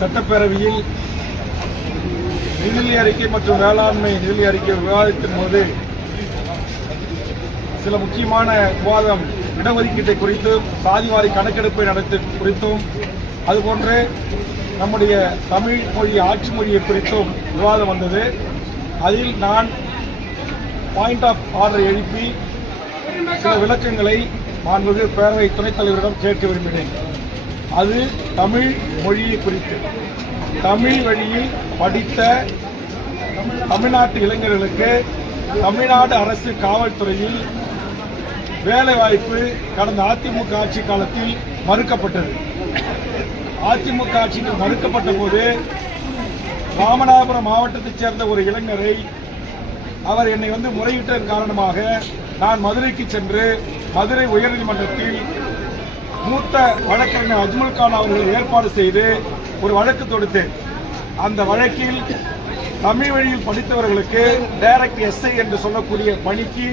சட்டப்பேரவையில் நிதிநிலை அறிக்கை மற்றும் வேளாண்மை நிதிநிலை அறிக்கை விவாதத்தின் போது சில முக்கியமான விவாதம் இடஒதுக்கீட்டை குறித்தும் சாதிவாரி கணக்கெடுப்பை நடத்த குறித்தும் அதுபோன்று நம்முடைய தமிழ் மொழி ஆட்சி மொழியை குறித்தும் விவாதம் வந்தது. அதில் நான் பாயிண்ட் ஆஃப் ஆர்டர் எழுப்பி சில விளக்கங்களை மாண்புமிகு பேரவை துணைத் தலைவரிடம் கேட்க விரும்பினேன். அது தமிழ் மொழியை குறித்து. தமிழ் வழியில் படித்த தமிழ்நாட்டு இளைஞர்களுக்கு தமிழ்நாடு அரசு காவல்துறையில் வேலைவாய்ப்பு கடந்த அதிமுக ஆட்சி காலத்தில் மறுக்கப்பட்டது. அதிமுக ஆட்சியில் மறுக்கப்பட்ட போது ராமநாதபுரம் மாவட்டத்தைச் சேர்ந்த ஒரு இளைஞரை அவர் என்னை முறையிட்டதன் காரணமாக நான் மதுரைக்கு சென்று மதுரை உயர்நீதிமன்றத்தில் மூத்த வழக்கறிஞர் அஜ்மல் கான் அவர்கள் ஏற்பாடு செய்து ஒரு வழக்கு தொடுத்தேன். அந்த வழக்கில் தமிழ் வழியில் படித்தவர்களுக்கு டைரக்ட் எஸ்ஐ என்று சொல்லக்கூடிய பணிக்கு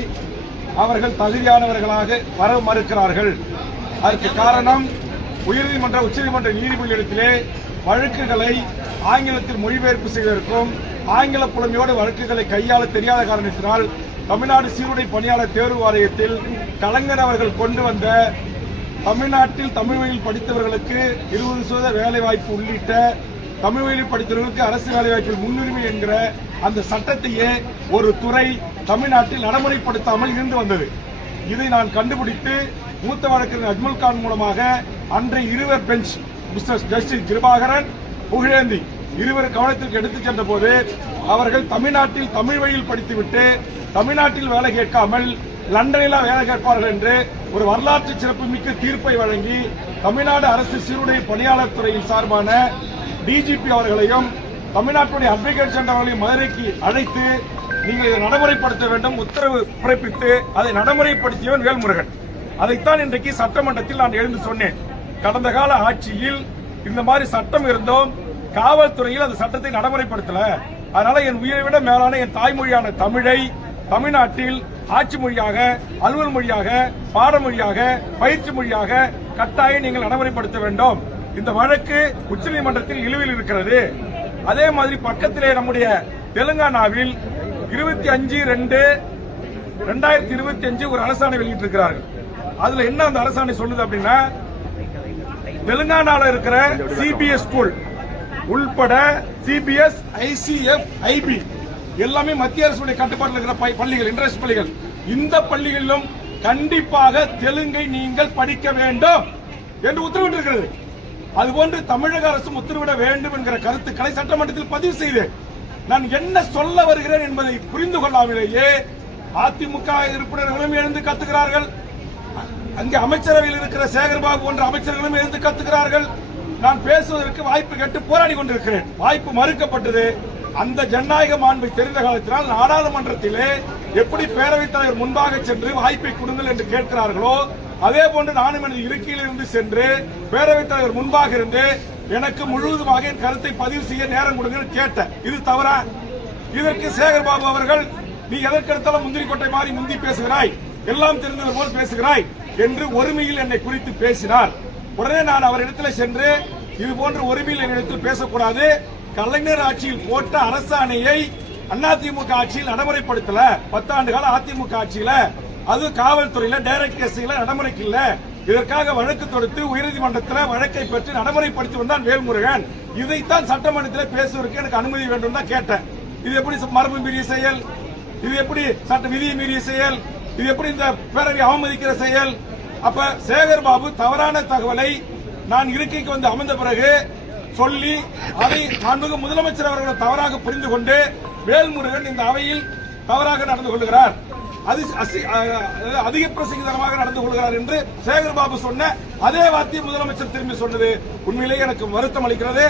அவர்கள் தகுதியானவர்களாக வர மறுக்கிறார்கள். அதற்கு காரணம் உயர்நீதிமன்ற உச்சநீதிமன்ற நீதிபதிகளிடத்திலே வழக்குகளை ஆங்கிலத்தில் மொழிபெயர்ப்பு செய்வதற்கும் ஆங்கில புலமையோடு வழக்குகளை கையாள தெரியாத காரணத்தினால் தமிழ்நாடு சீருடை பணியாளர் தேர்வு வாரியத்தில் கலைஞர் அவர்கள் கொண்டு வந்த தமிழ்நாட்டில் தமிழ் வழியில் படித்தவர்களுக்கு 20% வேலைவாய்ப்பு உள்ளிட்ட தமிழ் வழியில் படித்தவர்களுக்கு அரசு வேலைவாய்ப்பில் முன்னுரிமை என்கிற அந்த சட்டத்தையே ஒரு துறை தமிழ்நாட்டில் நடைமுறைப்படுத்தாமல் இருந்து வந்தது. இதை நான் கண்டுபிடித்து மூத்த வழக்கறிஞர் அஜ்மல் கான் மூலமாக அன்றைய இருவர் bench mister justice Kirubakaran Pugazhendhi இருவர் கவனத்திற்கு எடுத்துச் சென்ற போது அவர்கள் தமிழ்நாட்டில் தமிழ் வழியில் படித்துவிட்டு தமிழ்நாட்டில் வேலை கேட்காமல் லண்டனில் வேலை கேட்பார்கள் என்று ஒரு வரலாற்று சிறப்புமிக்க தீர்ப்பை வழங்கி தமிழ்நாடு அரசு சீருடை பணியாளர் துறையின் சார்பான டிஜிபி அவர்களையும் தமிழ்நாட்டுடைய அட்வொகேட் ஜெனரலையும் மதுரைக்கு அழைத்து நீங்கள் இதை நடைமுறைப்படுத்த வேண்டும் உத்தரவு பிறப்பித்து அதை நடைமுறைப்படுத்தியவன் வேல்முருகன். அதைத்தான் இன்றைக்கு சட்டமன்றத்தில் நான் எழுந்து சொன்னேன். கடந்த கால ஆட்சியில் இந்த மாதிரி சட்டம் இருந்தோம், காவல்துறையில் அந்த சட்டத்தை நடைமுறைப்படுத்தல. அதனால என் உயிரை விட மேலான என் தாய்மொழியான தமிழை தமிழ்நாட்டில் ஆட்சி மொழியாக, அலுவல் மொழியாக, பாடமொழியாக, பயிற்சி மொழியாக கட்டாயம் நீங்கள் நடைமுறைப்படுத்த வேண்டும். இந்த வழக்கு உச்சநீதிமன்றத்தில் நிலுவையில் இருக்கிறது. அதே மாதிரி பக்கத்திலே நம்முடைய தெலுங்கானாவில் 25/2/2025 ஒரு அரசாணை வெளியிட்டிருக்கிறார்கள். அதுல என்ன அந்த அரசாணை சொல்லுது அப்படின்னா, தெலுங்கானால இருக்கிற சிபிஎஸ் ஸ்கூல் உள்பட சிபிஎஸ், ஐசிஎஃப், ஐபி எல்லாமே மத்திய அரசுடைய கட்டுப்பாட்டில் இருக்கிற பள்ளிகள், இன்டர்நேஷனல் பள்ளிகள், இந்த பள்ளிகளிலும் கண்டிப்பாக தெலுங்கை நீங்கள் படிக்க வேண்டும் என்று உத்தரவிட்டிருக்கிறது. அதுபோன்று தமிழக அரசும் உத்தரவிட வேண்டும் என்கிற கருத்துக்களை சட்டமன்றத்தில் பதிவு செய்தேன். நான் என்ன சொல்ல வருகிறேன் என்பதை புரிந்து கொள்ளாமலேயே அதிமுக உறுப்பினர்களும் எழுந்து கத்துகிறார்கள். அங்கே அமைச்சரவையில் இருக்கிற சேகர்பாபு போன்ற அமைச்சர்களும் எழுந்து கத்துகிறார்கள். நான் பேசுவதற்கு வாய்ப்பு கேட்டு போராடி கொண்டிருக்கிறேன். வாய்ப்பு மறுக்கப்பட்டது. அந்த ஜனநாயக மாண்பை தெரிந்த காலத்தினால் நாடாளுமன்றத்திலே எப்படி பேரவைத் தலைவர் முன்பாக சென்று வாய்ப்பை கொடுங்கள் என்று கேட்கிறார்களோ அதே போன்று நானும் எனது இருக்கையில் இருந்து சென்று பேரவைத் தலைவர் முன்பாக இருந்து எனக்கு முழுவதுமாக என் கருத்தை பதிவு செய்ய நேரம் கொடுங்க கேட்டேன். இது தவறா? இதற்கு சேகர்பாபு அவர்கள், நீ எதற்கெடுத்தாலும் முந்திரி கொட்டை மாறி முந்தி பேசுகிறாய், எல்லாம் தெரிந்தது போல் பேசுகிறாய் என்று ஒருமையில் என்னை குறித்து பேசினார். உடனே நான் அவரிடத்தில் சென்று இது போன்ற ஒருமையில் என்னிடத்தில் பேசக்கூடாது, கலைஞர் ஆட்சியில் போட்ட அரசாணையை அதிமுக ஆட்சியில் நடைமுறைப்படுத்தல, 10 ஆண்டு கால அதிமுக ஆட்சியில அது காவல்துறையில டைரக்ட் எஸ்ஐல நடைமுறைக்கு இல்ல, இதற்காக வழக்கு தொடுத்து உயர்நீதிமன்றத்தில் வழக்கை பெற்று நடைமுறைப்படுத்தி வந்தான் வேல்முருகன். இதைத்தான் சட்டமன்றத்தில் பேசுவதற்கு எனக்கு அனுமதி வேண்டும் தான் கேட்டேன். இது எப்படி மரபு மீறிய செயல்? இது எப்படி சட்ட விதியை மீறிய செயல்? இது எப்படி இந்த பேரவை அவமதிக்கிற செயல்? அப்ப சேகர்பாபு தவறான தகவலை நான் இருக்கைக்கு வந்து அமர்ந்த பிறகு சொல்லி அதை மாண்புமிகு முதலமைச்சர் அவர்கள் தவறாக புரிந்து கொண்டு வேல்முருகன் இந்த அவையில் தவறாக நடந்து கொள்கிறார், அதிக பிரசங்கிதமாக நடந்து கொள்கிறார் என்று சேகர்பாபு சொன்ன அதே வார்த்தையை முதலமைச்சர் திரும்பி சொன்னது உண்மையிலேயே எனக்கு வருத்தம் அளிக்கிறது.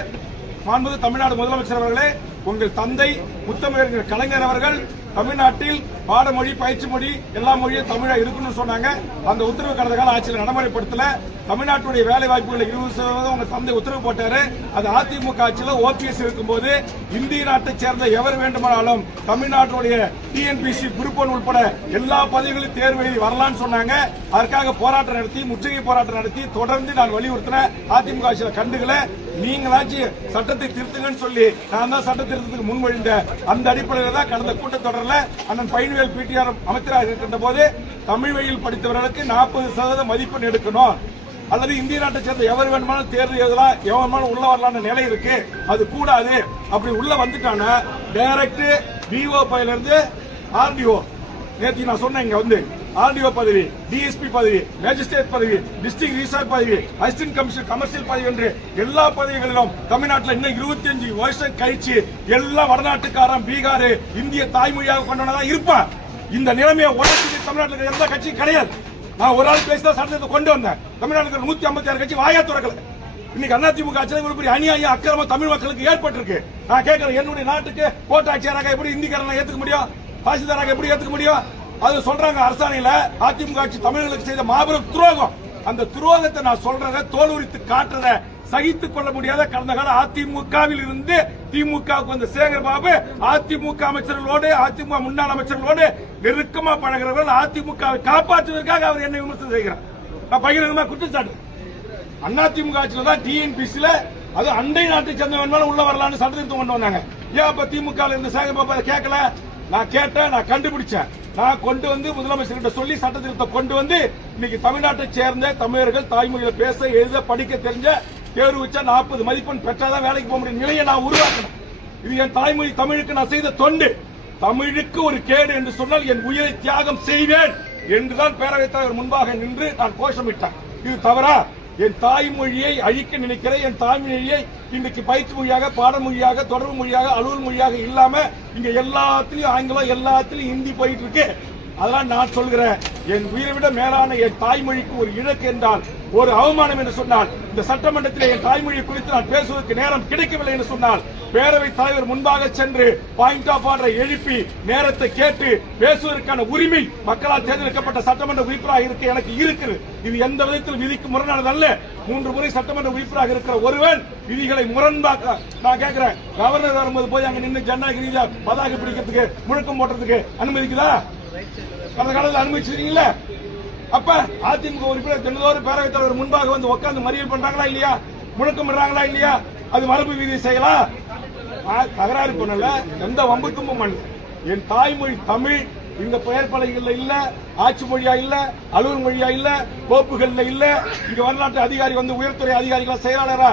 மாண்புமிகு தமிழ்நாடு முதலமைச்சர் அவர்களே, உங்கள் தந்தை முத்தமிழறிஞர் கலைஞர் அவர்கள் தமிழ்நாட்டில் பாடமொழி, பயிற்சி மொழி, எல்லா மொழியும் தமிழா இருக்குன்னு சொன்னாங்க. அந்த உத்தரவு கடந்த கால ஆட்சியில் நடைமுறைப்படுத்தல. தமிழ்நாட்டுடைய வேலை வாய்ப்புகளை 20% உங்க தந்தை உத்தரவு போட்டாரு. அது அதிமுக ஆட்சியில் ஓபிஎஸ் இருக்கும்போது இந்திய நாட்டை சேர்ந்த எவர் வேண்டுமானாலும் தமிழ்நாட்டுடைய டிஎன்பிசி குரூப் 1 உட்பட எல்லா பதவிகளும் தேர்வு எழுதி வரலாம்னு சொன்னாங்க. அதற்காக போராட்டம் நடத்தி, முற்றுகை போராட்டம் நடத்தி தொடர்ந்து நான் வலியுறுத்தினேன். அதிமுக ஆட்சியில் கண்டுகல. நீங்களாச்சும் சட்டத்தை திருத்துங்கன்னு சொல்லி நான் தான் சட்ட திருத்தத்துக்கு முன்மொழிந்த அந்த அடிப்படையில் தான் கடந்த கூட்டத்தொடரில் அண்ணன் பைன்வேல் பிடிஆர் அமைச்சராக இருக்கின்ற போது தமிழ் வழியில் படித்தவர்களுக்கு 40% மதிப்பெண் எடுக்கணும், அல்லது இந்திய நாட்டை சேர்ந்த எவர் வேணுமானாலும் தேர்வு எழுதலாம், எவர் வேணுமானாலும் உள்ள வரலாம்னு நிலை இருக்கு. அது கூடாது. அப்படி உள்ள வந்துட்டானா டைரக்ட் விஓ பதவியில இருந்து ஆர்டிஓ, நேற்று நான் சொன்னேன், இங்க வந்து ஆர்டிஓ பதவி, டிஎஸ்பி பதவி, மேஜிஸ்ட்ரேட் பதவி, டிஸ்ட்ரிக்ட் ரிஜிஸ்ட்ரார் பதவி, அசிஸ்டன்ட் கமிஷனர் கமர்ஷியல் பதவி என்று எல்லா பதவிகளிலும் தமிழ்நாட்டில் இன்னும் 25 வருஷம் கழிச்சு எல்லா வடநாட்டுக்காரன், பீகார் இந்திய தாய்மொழியாக கொண்டவனதான் இருப்பான். இந்த நிலைமையை உடனே தமிழ்நாட்டில் எந்த கட்சியும் கிடையாது. நான் ஒரு ஆள் பேசிதான் சட்டத்தை கொண்டு வந்தேன். தமிழ்நாட்டில் 156 கட்சி வாயா திறக்கல. இன்னைக்கு அதிமுக ஆட்சியில் ஒரு பெரிய அநியாயம், அக்கிரமம் தமிழ் மக்களுக்கு ஏற்பட்டிருக்கு. நான் கேட்கிறேன், என்னுடைய நாட்டுக்கு கோட்டாட்சியராக எப்படி இந்திக்காரனை ஏத்துக்க முடியும்? தாசில்தாராக எப்படி ஏத்துக்க முடியும்? அது சொல்றாங்க அரசாணையில அதிமுக ஆட்சி தமிழர்களுக்கு செய்த மாபெரும் துரோகம். அந்த துரோகத்தை நான் சொல்றத, தோல் உரித்து காட்டுறத சகித்துக் கொள்ள முடியாத கடந்த கால அதிமுகவில் இருந்து திமுகவுக்கு வந்த சேகர்பாபு அதிமுக அமைச்சர்களோடு, அதிமுக முன்னாள் அமைச்சர்களோடு நெருக்கமா பழகிறவர்கள் அதிமுகவை காப்பாற்றுவதற்காக அவர் என்ன விமர்சனம் செய்கிறார். நான் பகிரங்கமா குற்றச்சாட்டு. அதிமுக ஆட்சியில் தான் டிஎன்பிசில அது அண்டை நாட்டை சேர்ந்தவன் உள்ள வரலான்னு சட்டத்திருத்தம் கொண்டு வந்தாங்க. ஏன் அப்ப திமுக இருந்து சேகர்பாபு கேட்கல? நான் கேட்டேன், நான் கண்டுபிடிச்சேன். நான் கொண்டு வந்து முதலமைச்சர்கிட்ட சொல்லி சட்டத்திருத்தம் கொண்டு வந்து இன்னைக்கு தமிழ்நாட்டை சேர்ந்த தமிழர்கள் தாய்மொழியில பேச, எழுத, படிக்க தெரிஞ்ச தேர்வு வச்சா 40 மதிப்பெண் பெற்றாதான் வேலைக்கு போக முடியும் நிலையை நான் உருவாக்கணும். இது என் தாய்மொழி தமிழுக்கு நான் செய்த தொண்டு. தமிழுக்கு ஒரு கேடு என்று சொன்னால் என் உயிரை தியாகம் செய்வேன் என்றுதான் பேரவைத் தலைவர் முன்பாக நின்று நான் கோஷமிட்டேன். இது தவறா? என் தாய்மொழியை அழிக்க நினைக்கிற என் தாய்மொழியை இன்னைக்கு பயிற்சி மொழியாக, பாடமொழியாக, தொடர்பு மொழியாக, அலுவல் மொழியாக இல்லாம இங்க எல்லாத்திலையும் ஆங்கிலம், எல்லாத்திலையும் ஹிந்தி போயிட்டு இருக்கு. அதெல்லாம் நான் சொல்கிறேன், என் உயிரை விட மேலான என் தாய்மொழிக்கு ஒரு இழக்கு என்றால், ஒரு அவமானம் என்று சொன்னால், இந்த சட்டமன்றத்தில் என் தாய்மொழி குறித்து நான் பேசுவதற்கு நேரம் கிடைக்கவில்லை என்று சொன்னால், பேரவைத் தலைவர் முன்பாக சென்று பாயிண்ட் ஆஃப் ஆர்டரை எழுப்பி நேரத்தை கேட்டு பேசுவதற்கான உரிமை மக்களால் தேர்ந்தெடுக்கப்பட்ட சட்டமன்ற உறுப்பினராக இருக்க எனக்கு இருக்குது. இது எந்த விதத்தில் விதிக்கு முரணானதல்ல. 3 முறை சட்டமன்ற உறுப்பினராக இருக்கிற ஒருவன் விதிகளை முரண்பாக்க நான் கேட்கிறேன். கவர்னர் வரும்போது போய் அங்க நின்று ஜனநாயக ரீதியா பதாகை பிடிக்கிறதுக்கு, முழக்கம் போடுறதுக்கு அனுமதிக்குதா? கடந்த காலத்தில் அனுமதிச்சிருக்கீங்களா? அப்ப அதிமுக உறுப்பினர் தினந்தோறும் பேரவைத் தலைவர் முன்பாக வந்து உட்கார்ந்து மறியல் பண்றாங்களா இல்லையா? முழக்கம் பண்றாங்களா இல்லையா? அது மரபு விதி செய்யலாம். தகராறு பண்ணல, எந்த வம்பு தும்பும் பண்ணல. என் தாய்மொழி தமிழ் இந்த பெயர் பலகைகள்ல இல்ல, ஆட்சி மொழியா இல்ல, அலுவல் மொழியா இல்ல, கோப்புகள்ல இல்ல. இங்க வரலாற்று அதிகாரி வந்து உயர்துறை அதிகாரிகளா, செயலாளரா,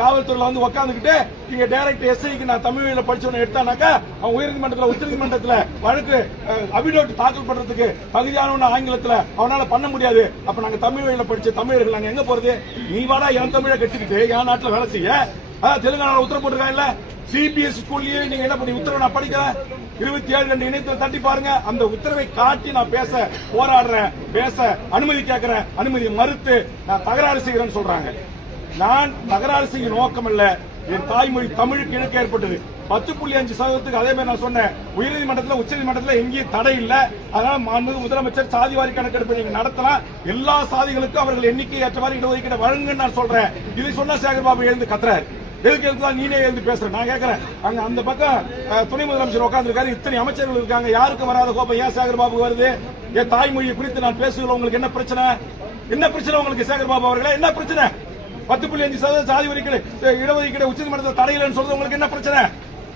காவல்துறையில வந்து உட்காந்துக்கிட்டு இங்க டைரக்ட் எஸ்ஐக்கு நான் தமிழ் வழியில படிச்சவனை எடுத்தானாக்கா அவன் உயர்நீதிமன்றத்தில், உச்சநீதிமன்றத்தில் வழக்கு அபிடோட் தாக்கல் பண்றதுக்கு தகுதியான ஆங்கிலத்தில் அவனால பண்ண முடியாது. அப்ப நாங்க தமிழ் வழியில படிச்ச தமிழர்கள் நாங்க எங்க போறது? நீ வாடா என் தமிழை கட்டிக்கிட்டு என் நாட்டுல வேலை செய்ய. தெலுங்கானா உத்தரவு போட்டிருக்கா இல்ல? சிபிஎஸ் ஸ்கூல்லயே நீங்க என்ன பண்ணி உத்தரவை நான் படிக்கிறேன். 27 இணையத்தில் தட்டி பாருங்க. அந்த உத்தரவை காட்டி நான் பேச போராடுறேன், பேச அனுமதி கேட்கிறேன். அனுமதி மறுத்து நான் தகராறு செய்கிறேன்னு சொல்றாங்க. நான் தகராறு செய்ய நோக்கம் இல்ல. என் தாய்மொழி தமிழுக்கு இழக்க ஏற்பட்டது. 10.5% அதே மாதிரி நான் சொன்னேன். உயர்நீதிமன்றத்தில், உச்சநீதிமன்றத்தில் எங்கேயும் தடை இல்ல. அதனால மாண்புமிகு முதலமைச்சர் சாதிவாரி கணக்கெடுப்பு நீங்க நடத்தலாம். எல்லா சாதிகளுக்கும் அவர்கள் எண்ணிக்கை ஏற்றவாறு இடஒதுக்கீடு வழங்குன்னு நான் சொல்றேன். இதை சொன்ன சேகர்பாபு எழுந்து கத்துறாரு. எதுக்கு எழுதுதான் நீனே எழுந்து பேசுறேன். நான் கேட்கிறேன், அங்க அந்த பக்கம் துணை முதலமைச்சர் உட்கார்ந்துருக்காரு, இத்தனை அமைச்சர்கள் இருக்காங்க, யாருக்கும் வராத கோப்பம் ஏன் சேகர்பாபு வருது? என் தாய்மொழியை குறித்து நான் பேசுகிறேன். உங்களுக்கு என்ன பிரச்சனை? என்ன பிரச்சனை உங்களுக்கு சேகர்பாபு அவர்களே? என்ன பிரச்சனை? 10.5% சாதி வரிகளை இடஒதுக்கீடு உச்சநீதிமன்றத்தில் தடையில்லைன்னு சொல்றது உங்களுக்கு என்ன பிரச்சனை?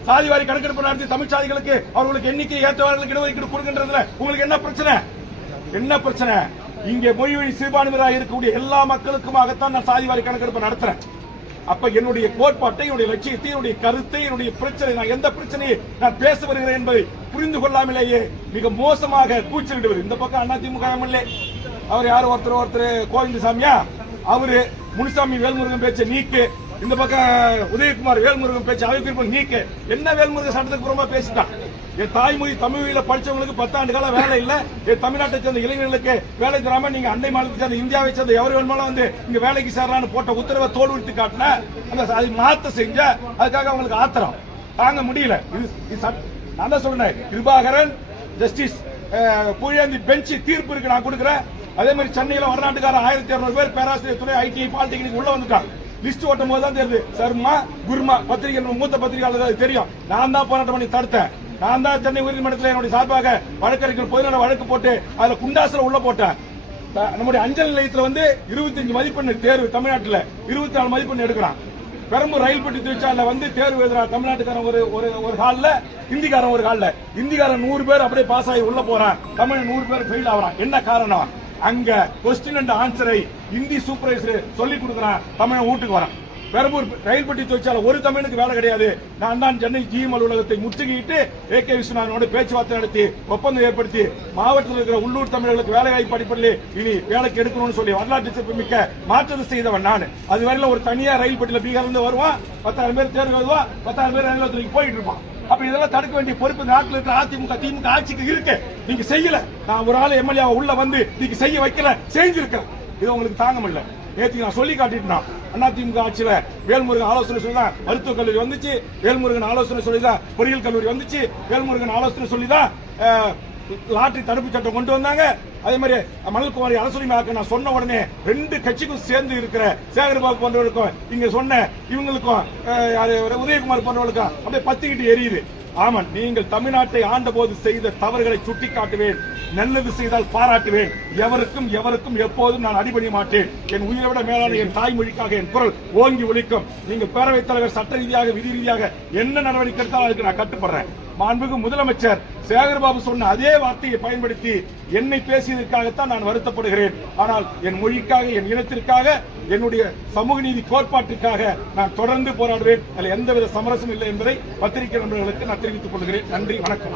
சாதிவாரி கணக்கெடுப்பு நடத்தி தமிழ் சாதிகளுக்கு அவர்களுக்கு எண்ணிக்கை ஏற்றவர்களுக்கு இடஒதுக்கீடு கொடுக்கின்றதுல உங்களுக்கு என்ன பிரச்சனை? என்ன பிரச்சனை? இங்கே மொழி வழி சிறுபான்மையாக இருக்கக்கூடிய எல்லா மக்களுக்குமாகத்தான் நான் சாதிவாரி கணக்கெடுப்பு நடத்துறேன். அப்ப என்னுடைய கோட்பாட்டை, என்னுடைய லட்சியத்தை, என்னுடைய கருத்தை, என்னுடைய பிரச்சனை, நான் எந்த பிரச்சனையை நான் பேச வருகிறேன் என்பதை புரிந்து கொள்ளாமலேயே மிக மோசமாக கூச்சலிடுவது. இந்த பக்கம் அதிமுக எம்எல்ஏ அவர் யார், ஒருத்தர் கோவிந்தசாமியா, அவரு முனுசாமி வேல்முருகன் பேச்ச நீக்கு, இந்த பக்கம் உதயகுமார் வேல்முருகன் பேச்சு அவைக்குறிப்பு நீக்கு. என்ன வேல்முருகன் சட்டத்துக்கு புறமா பேசிட்டான்? என் தாய்மொழி தமிழில் படிச்சவங்களுக்கு 10 ஆண்டு கால வேலை இல்ல. என் தமிழ்நாட்டை சேர்ந்த இளைஞர்களுக்கு வேலை தராம நீங்க அண்டை மாநிலத்தை சேர்ந்த இந்தியாவை சேர்ந்த எவர் வேணுமாலும் வந்து இங்க வேலைக்கு சேரலான்னு போட்ட உத்தரவை தோல் உரித்து காட்டின, அந்த அதை மாத்த செஞ்ச, அதுக்காக அவங்களுக்கு ஆத்திரம் தாங்க முடியல. நான் தான் சொல்றேன், கிருபாகரன் ஜஸ்டிஸ் புயந்தி பெஞ்ச் தீர்ப்பு இருக்கு நான் கொடுக்குறேன். அதே மாதிரி சென்னையில வடநாட்டுக்காரன் 1200 பேர் பேராசிரியர் துறை ஐடி பாலிடெக்னிக் உள்ள வந்துட்டாங்க. லிஸ்ட் ஓட்டும் போது தான் தெரியுது சர்மா குர்மா பத்திரிகை மூத்த பத்திரிகையாளர் தெரியும். நான் தான் போராட்டம் பண்ணி தடுத்தேன். நான் தான் சென்னை உயர்நீதிமன்றத்தில் என்னுடைய சார்பாக வழக்கறிஞர் பொதுநல வழக்கு போட்டு அதுல குண்டாசுல உள்ள போட்டேன். நம்முடைய அஞ்சல் நிலையத்தில் 25 மதிப்பெண் தேர்வு, தமிழ்நாட்டில் 24 மதிப்பெண் எடுக்கிறான். பெரம்பூர் ரயில் பெட்டி தொழிற்சாலையில தேர்வு எழுதுறான். தமிழ்நாட்டுக்காரன் ஒரு ஹால்ல, இந்திக்காரன் ஒரு ஹால்ல. இந்திக்காரன் 100 பேர் அப்படியே பாஸ் ஆகி உள்ள போறான். தமிழ் 100 பேர் ஃபெயில் ஆகிறான். என்ன காரணம்? அங்க கொஸ்டின் அண்ட் ஆன்சரை இந்தி சூப்பர்வைசர் சொல்லி கொடுக்குறான். தமிழ் வீட்டுக்கு வரான். பெரம்பூர் ரயில் பெட்டி தொழிற்சாலை ஒரு தமிழனுக்கு வேலை கிடையாது. நான் தான் சென்னை ஜிஎம் அலுவலகத்தை முற்றுகையிட்டு AK விஸ்வநாதனோட பேச்சுவார்த்தை நடத்தி ஒப்பந்தம் ஏற்படுத்தி மாவட்டத்தில் இருக்கிற உள்ளூர் தமிழர்களுக்கு வேலை வாய்ப்பு அடிப்படையில் இனி வேலைக்கு எடுக்கணும்னு சொல்லி வரலாற்று சிறப்புமிக்க மாற்றத்தை செய்தவன் நான். அது வரையில ஒரு தனியார் ரயில் பெட்டியில பீகார்ல இருந்து வருவான், 10,000 பேர் தேர்வு எழுதுவான், 10,000 பேர் ரயில் நிலையத்துக்கு போயிட்டு இருப்பான். அப்ப இதெல்லாம் தடுக்க வேண்டிய பொறுப்பு நாட்டில் இருக்கிற அதிமுக திமுக ஆட்சிக்கு இருக்கு. நீங்க செய்யல. நான் ஒரு ஆள் எம்எல்ஏ உள்ள வந்து நீங்க செய்ய வைக்கல, செஞ்சிருக்கிறேன். இது உங்களுக்கு தாங்க முடியல. நேற்று நான் சொல்லி காட்டிட்டேன். அதிமுக ஆட்சியில வேல்முருகன் ஆலோசனை சொல்லிதான் மருத்துவக் கல்லூரி வந்துச்சு, வேல்முருகன் ஆலோசனை சொல்லிதான் பொறியியல் கல்லூரி வந்துச்சு, வேல்முருகன் ஆலோசனை சொல்லிதான் லாட்டரி தடுப்பு சட்டம் கொண்டு வந்தாங்க. அதே மாதிரி மணல்குமாரி அரசுரிமையாக்க நான் சொன்ன உடனே 2 கட்சிக்கும் சேர்ந்து இருக்கிற சேகர்பாபு போன்றவர்களுக்கும் இங்க சொன்ன இவங்களுக்கும் உதயகுமார் போன்றவர்களுக்கும் அப்படியே பத்திக்கிட்டு எரியுது. ஆமன், நீங்கள் தமிழ்நாட்டை ஆண்ட போது செய்த தவறுகளை சுட்டிக்காட்டுவேன், நல்லது செய்தால் பாராட்டுவேன். எவருக்கும் எப்போதும் நான் அடிபணிய மாட்டேன். என் உயிரை விட மேலான என் தாய்மொழிக்காக என் குரல் ஓங்கி ஒலிக்கும். நீங்கள் பேரவைத் தலைவர் சட்ட ரீதியாக விதி ரீதியாக என்ன நடவடிக்கை எடுத்தாலும் அதுக்கு நான் கட்டுப்படுறேன். மாண்புமிகு முதலமைச்சர் சேகர்பாபு சொன்ன அதே வார்த்தையை பயன்படுத்தி என்னை பேசியதற்காகத்தான் நான் வருத்தப்படுகிறேன். ஆனால் என் மொழிக்காக, என் இனத்திற்காக, என்னுடைய சமூக நீதி கோட்பாட்டிற்காக நான் தொடர்ந்து போராடுவேன். அதில் எந்தவித சமரசம் இல்லை என்பதை பத்திரிகை நண்பர்களுக்கு நான் தெரிவித்துக் கொள்கிறேன். நன்றி, வணக்கம்.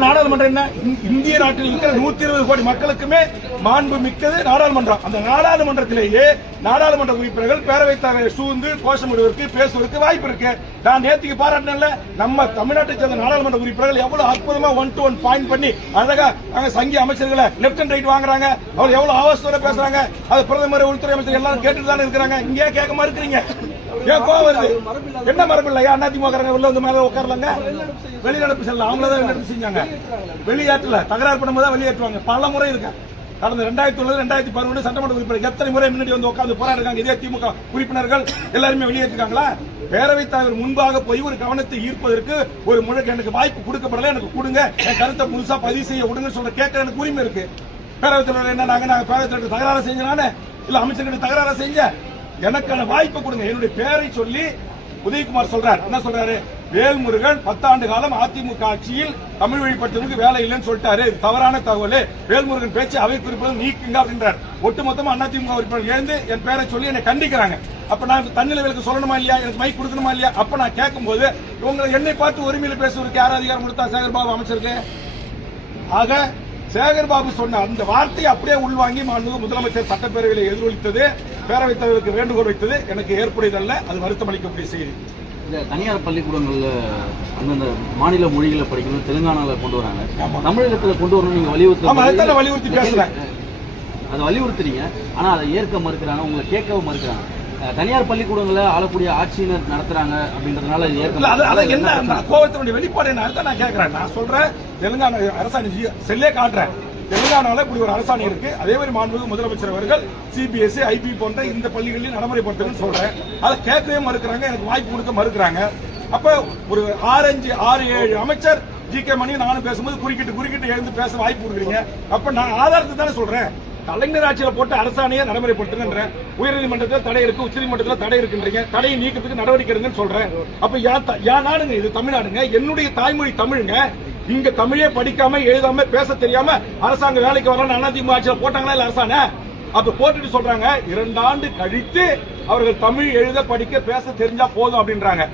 நாடாளுமன்றம் என்ன? இந்திய நாட்டில் இருக்கிற 120 கோடி மக்களுக்குமே மாண்பு மிக்கது நாடாளுமன்றம். அந்த நாடாளுமன்றத்திலேயே நாடாளுமன்ற உறுப்பினர்கள் பேரவைத் தலைவர் சூழ்ந்து கோஷமிடுவதற்கு பேசுவதற்கு வாய்ப்பு இருக்கு. நான் நேற்றுக்கு பாராட்டினேன்ல, நம்ம தமிழ்நாட்டை சேர்ந்த நாடாளுமன்ற உறுப்பினர்கள் எவ்வளவு அற்புதமா 1 to 1 பாயிண்ட் பண்ணி அழகா சங்கி அமைச்சர்களை லெப்ட் அண்ட் ரைட் வாங்குறாங்க. அவங்க எவ்வளவு ஆவேசத்தோட பேசுறாங்க. அது பிரதமர், உள்துறை அமைச்சர் எல்லாரும் கேட்டுட்டு தானே இருக்கிறாங்க. இங்கே கேட்க இருக்கிறீங்க. ஏன் கோவம் வருது? என்ன மரபு இல்லையா? அதிமுக உள்ள வந்து மேல உட்காரலங்க. வெளிநடப்பு செல்ல அவங்களதான் வெளிநடப்பு செஞ்சாங்க. வெளியேற்றல, தகராறு பண்ணும்போது வெளியேற்றுவாங்க. பல முறை இருக்கு. கடந்த 2009 2011 சட்டமன்ற உறுப்பினர் எத்தனை முறை முன்னாடி வந்து உட்கார்ந்து போராடுறாங்க. இதே திமுக உறுப்பினர்கள் எல்லாருமே வெளியேற்றிருக்காங்களா? பேரவைத் தலைவர் முன்பாக போய் ஒரு கவனத்தை ஈர்ப்பதற்கு ஒரு முழுக்க எனக்கு வாய்ப்பு கொடுக்கப்படல, எனக்கு கொடுங்க, என் கருத்தை முழுசா பதிவு செய்ய விடுங்க சொல்ற கேட்க எனக்கு உரிமை இருக்கு. பேரவைத் தலைவர் என்ன, நாங்க பேரவைத் தலைவர் தகராறு செஞ்சானே இல்ல அமைச்சர்கிட்ட தகராறு செஞ்ச, எனக்கான வாய்ப்பு கொடுங்க. என்னுடைய பேரை சொல்லி உதயகுமார் சொல்றாரு. என்ன சொல்றாரு? வேல்முருகன் 10 ஆண்டு காலம் அதிமுக ஆட்சியில் தமிழ் வழிபட்டவருக்கு வேலை இல்லைன்னு சொல்லிட்டாரு. தவறான தகவல். வேல்முருகன் பேச்சு அவை குறிப்பில் நீக்குங்க அப்படின்றார். ஒட்டுமொத்தமா அதிமுக உறுப்பினர் எழுந்து என் பேரை சொல்லி என்னை கண்டிக்கிறாங்க. அப்ப நான் தன்னிலைகளுக்கு சொல்லணுமா இல்லையா? எனக்கு மைக் கொடுக்கணுமா இல்லையா? அப்ப நான் கேட்கும் போது உங்களை என்னை பார்த்து உரிமையில பேசுவதற்கு யார் அதிகாரம் கொடுத்தா? சேகர்பாபு அமைச்சருக்கு. ஆக சேகர்பாபு சொன்ன அந்த வார்த்தையை அப்படியே உள்வாங்கி மாண்புமிகு முதலமைச்சர் சட்டப்பேரவையில் எதிரொலித்தது, பேரவைத் தலைவருக்கு வேண்டுகோள் வைத்தது எனக்கு ஏற்புடையதல்ல. அது வருத்தம் அளிக்கக்கூடிய செய்தி. இந்த தனியார் பள்ளிக்கூடங்கள்ல அந்தந்த மாநில மொழிகளை படிக்கணும், தெலுங்கானால கொண்டு வராங்க, தமிழகத்துல கொண்டு வரணும். நீங்க வலியுறுத்தி பேசுறேன். அதை வலியுறுத்துறீங்க. ஆனா அதை ஏற்க மறுக்கிறாங்க, உங்களை கேட்கவும் மறுக்கிறாங்க. தனியார் பள்ளிக்கூடங்களை ஆளக்கூடிய ஆட்சியினர் நடத்துறாங்க அப்படின்றதுனால என்ன கோபத்தினுடைய வெளிப்பாடு என்ன நான் கேட்கிறேன். நான் சொல்றேன், தெலுங்கானா அரசாணை செல்லே காட்டுறேன். தெலுங்கானால இப்படி ஒரு அரசாணை இருக்கு. அதே மாதிரி மாண்புமிகு முதலமைச்சர் அவர்கள் CBSE IB போன்ற இந்த பள்ளிகளில் நடைமுறைப்படுத்தணும்னு சொல்றேன். அதை கேட்கவே மறுக்கிறாங்க, எனக்கு வாய்ப்பு கொடுக்க மறுக்கிறாங்க. அப்ப ஒரு 6-7 அமைச்சர் GK மணி நானும் பேசும்போது குறுக்கிட்டு எழுந்து பேச வாய்ப்பு கொடுக்குறீங்க. அப்ப நான் ஆதாரத்தை தானே சொல்றேன். கலைஞர் ஆட்சியில போட்ட அரசாணையை நடைமுறைப்படுத்துகின்ற உயர்நீதிமன்றத்தில் தடை இருக்கு, உச்சநீதிமன்றத்தில் தடை இருக்குன்றீங்க. தடையை நீக்கிறதுக்கு நடவடிக்கை எடுங்கன்னு சொல்றேன். அப்ப யா நாடுங்க இது? தமிழ்நாடுங்க. என்னுடைய தாய்மொழி தமிழுங்க. இங்க தமிழே படிக்காம எழுதாம பேச தெரியாம அரசாங்க வேலைக்கு வரலாம் அதிமுக ஆட்சியில போட்டாங்களா இல்ல அரசாணை? அப்ப போட்டுட்டு சொல்றாங்க 2 ஆண்டு கழித்து அவர்கள் தமிழ் எழுத படிக்க பேச தெரிஞ்சா போதும் அப்படின்றாங்க.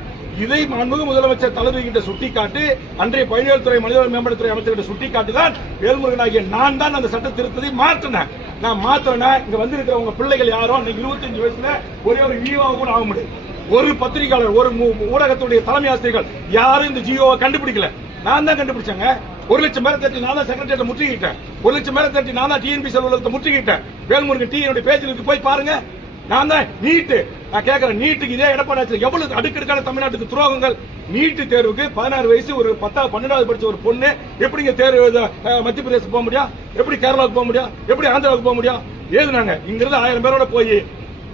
இதை மாண்புமிகு முதலமைச்சர் தளபதி கிட்ட சுட்டிக்காட்டு, அன்றைய பயணியல் துறை மனிதவள மேம்பாட்டுத்துறை அமைச்சர்கிட்ட சுட்டிக்காட்டு தான் வேல்முருகன் ஆகிய நான் தான் அந்த சட்ட திருத்தத்தை மாற்றினேன். நான் மாத்திரனா இங்க வந்திருக்கிற உங்க பிள்ளைகள் யாரும் 25 வயசுல ஒரே ஒரு ஈவாவை கூட ஆக முடியும். ஒரு பத்திரிகையாளர், ஒரு ஊடகத்துடைய தலைமை ஆசிரியர்கள் யாரும் இந்த ஜியோவை கண்டுபிடிக்கல. நான் தான் கண்டுபிடிச்சேங்க. 1 லட்சம் பேரை தட்டி நான் தான் செக்ரட்டரியேட்டை முற்றுகிட்டேன். 1 லட்சம் பேரை தட்டி நான் தான் TNPSC அலுவலகத்தை முற்றுகிட்டேன். வேல்முருகன் என்னுடைய பேஜிலுக்கு போய் பாருங்க. நான் தான் நீட்டு நான் கேட்கிறேன், நீட்டுக்கு இதே எடப்பாடி எவ்வளவு அடுக்கடுக்கான தமிழ்நாட்டுக்கு துரோகங்கள். நீட்டு தேர்வுக்கு 16 வயசு ஒரு 10வது 12வது படிச்ச ஒரு பொண்ணு எப்படிங்க தேர்வு எழுத மத்திய பிரதேசம் போக முடியும்? எப்படி கேரளாவுக்கு போக முடியும்? எப்படி ஆந்திராவுக்கு போக முடியும்? ஏதுனாங்க இங்கிருந்து 1000 பேரோட போய்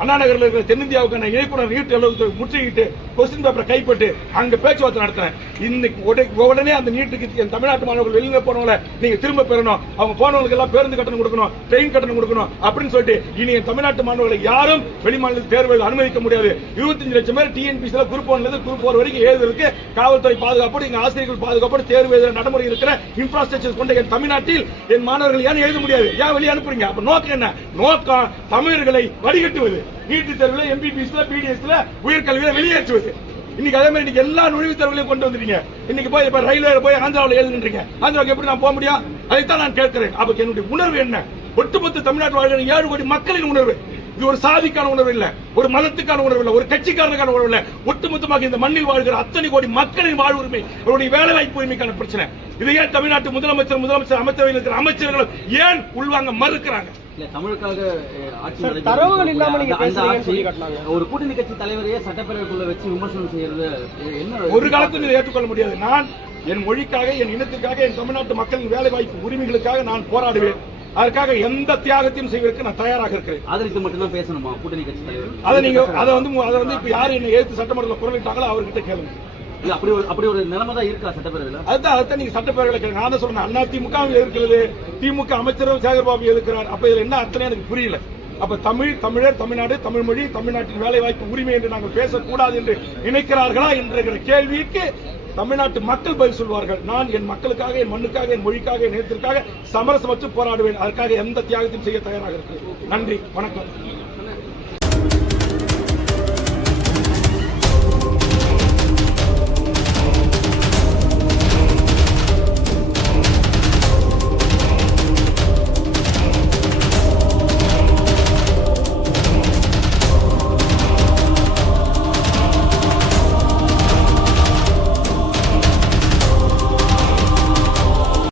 அண்ணா நகரில் இருக்கிற தென்னிந்தியாவுக்கான இணைப்புடன் நீட் அளவுக்கு முற்றுகிட்டு கொஸ்டின் பேப்பரை கைப்பட்டு அங்க பேச்சுவார்த்தை நடத்தினேன். இன்னைக்கு உடனே அந்த நீட்டுக்கு தமிழ்நாட்டு மாணவர்கள் வெளியில போனவங்கள நீங்க திரும்ப பெறணும், அவங்க போனவங்களுக்கு எல்லாம் பேருந்து கட்டணம் கொடுக்கணும், ட்ரெயின் கட்டணம் கொடுக்கணும் அப்படின்னு சொல்லிட்டு இனி தமிழ்நாட்டு மாணவர்களை யாரும் வெளிமாநில தேர்வு அனுமதிக்க முடியாது. 25 லட்சம் பேர் டிஎன்பிசில குரூப் 1 இருந்து குரூப் 4 வரைக்கும் எழுதுறதுக்கு காவல்துறை பாதுகாப்போடு எங்க ஆசிரியர்கள் பாதுகாப்போடு தேர்வு எழுதுற நடைமுறை இருக்கிற இன்ஃப்ராஸ்ட்ரக்சர் கொண்ட என் தமிழ்நாட்டில் என் மாணவர்கள் ஏன் எழுத முடியாது? ஏன் வெளியே அனுப்புறீங்க? அப்ப நோக்கம் என்ன? நோக்கம் தமிழர்களை வடிகட்டுவது, நீட்டு தேர்வுல எம்பிபிஎஸ்ல பிடிஎஸ்ல உயர்கல்வியில வெளியேற்றுவது. இன்னைக்கு அதே மாதிரி இன்னைக்கு எல்லா நுழைவுத் தேர்வுகளையும் கொண்டு வந்துட்டீங்க. இன்னைக்கு போய் இப்ப ரயில்வே போய் ஆந்திராவில் எழுதுன்றீங்க. ஆந்திராவுக்கு எப்படி நான் போக முடியும்? அதைத்தான் நான் கேட்கிறேன். அப்ப என்னுடைய உணர்வு என்ன? ஒட்டுமொத்த தமிழ்நாட்டு வாழ்கிற 7 கோடி மக்களின் உணர்வு. இது ஒரு சாதிக்கான உணர்வு இல்ல, ஒரு மதத்துக்கான உணர்வு இல்ல, ஒரு கட்சிக்காரனுக்கான உணர்வு இல்ல. ஒட்டுமொத்தமாக இந்த மண்ணில் வாழ்கிற அத்தனை கோடி மக்களின் வாழ்வு உரிமை, அவருடைய வேலை வாய்ப்பு உரிமைக்கான பிரச்சனை. இதை ஏன் தமிழ்நாட்டு முதலமைச்சர் அமைச்சரவையில் இருக்கிற அமைச்சர்கள் ஏன் உள்வாங்க மறுக்கிறாங்க? தமிழுக்காக ஆட்சி தரவுகள் இல்லாம நீங்க ஒரு கூட்டணி கட்சி தலைவரையே சட்டப்பேரவைக்குள்ள வச்சு விமர்சனம் செய்யறது என்ன? ஒரு காலத்தில் இதை ஏற்றுக்கொள்ள முடியாது. நான் என் மொழிக்காக, என் இனத்திற்காக, என் தமிழ்நாட்டு மக்களின் வேலை வாய்ப்பு உரிமைகளுக்காக நான் போராடுவேன். அதற்காக எந்த தியாகத்தையும் செய்வதற்கு நான் தயாராக இருக்கிறேன். ஆதரித்து மட்டும்தான் பேசணுமா கூட்டணி கட்சி தலைவர்? அதை வந்து இப்ப யாரு என்ன எழுத்து சட்டமன்றத்தில் குரலிட்டாங்களோ அவர்கிட்ட கேளுங்க. அப்படி ஒரு நிலைமை தான் இருக்கா சட்டப்பேரவையில்? அதுதான் நீங்க சட்டப்பேரவையில் கேளுங்க. நான் தான் சொல்றேன், அண்ணா திமுக எதிர்க்கிறது, திமுக அமைச்சரும் சேகர்பாபு எதிர்க்கிறார். அப்ப இதுல என்ன அர்த்தம் எனக்கு புரியல. அப்ப தமிழர், தமிழ்நாடு, தமிழ் மொழி, தமிழ்நாட்டின் வேலை வாய்ப்பு உரிமை என்று நாங்கள் பேசக்கூடாது என்று நினைக்கிறார்களா என்ற கேள்விக்கு தமிழ்நாட்டு மக்கள் பதில் சொல்வார்கள். நான் என் மக்களுக்காக, என் மண்ணுக்காக, என் மொழிக்காக, என் நேரத்திற்காக சமரசமற்று போராடுவேன். அதற்காக எந்த தியாகத்தையும் செய்ய தயாராக இருக்கிறேன். நன்றி, வணக்கம்.